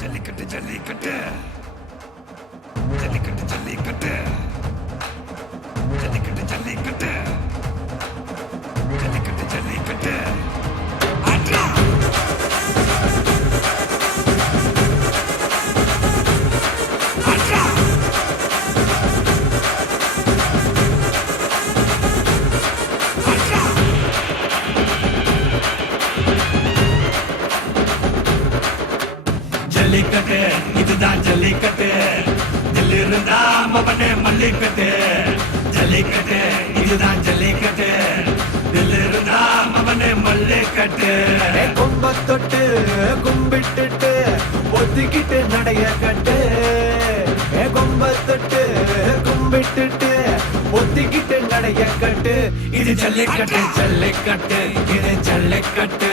ஜல்லிக்கட்டு ஜல்லிக்கட்டு ஜல்லிக்கட்டு இதுதான் ஜல்லிக்கட்டு. தில்லு இருந்தா மவனே மல்லிக்கட்டு. ஜல்லிக்கட்டு இதுதான் ஜல்லிக்கட்டு. தில்லு இருந்தா மவனே மல்லிக்கட்டு. கும்ப தொட்டு கும்பிட்டுட்டு ஒத்திக்கிட்டு நடைய கட்டு. கும்ப தொட்டு கும்பிட்டுட்டு ஒத்திக்கிட்டு நடைய கட்டு. இது ஜல்லிக்கட்டு ஜல்லிக்கட்டு இது ஜல்லிக்கட்டு.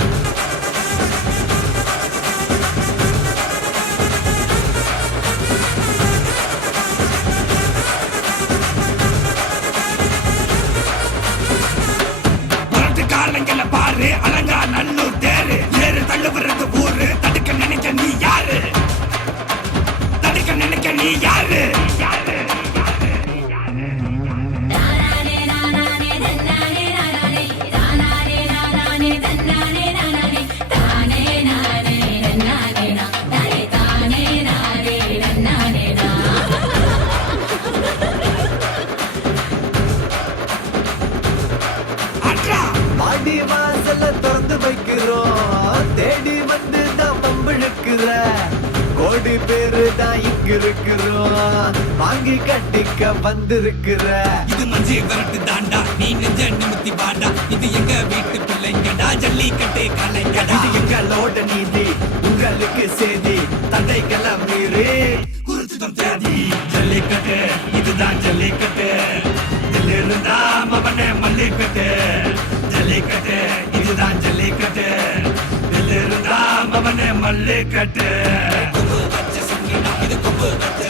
நீ யாரு யாரு அட்ரா திறந்து வைக்கிறோம். தேடி வந்து தான் பம்பிழுக்கிற. கோடி பேரு தான் இங்க இருக்கிறோம். வாங்கி கட்டிக்க வந்திருக்கிற. இது மஞ்சி விரட்டு தாண்டா. நீ நெஞ்ச நிமித்தி வாடா இது எங்க வீட்டு பிள்ளைங்கடா. ஜல்லிக்கட்டு கலைஞடா இது எங்களோட நீதி உங்களுக்கு செய்தி தடைகளை மீறி. குறிச்சிடும் தேதி ஜல்லிக்கட்டு இதுதான் ஜல்லிக்கட்டு. இதில் இருந்தா மவனே மல்லிக்கட்டு. ஜல்லிக்கட்டு இதுதான் ஜல்லிக்கட்டு. இதில் இருந்தா மவனே மல்லிக்கட்டு. Never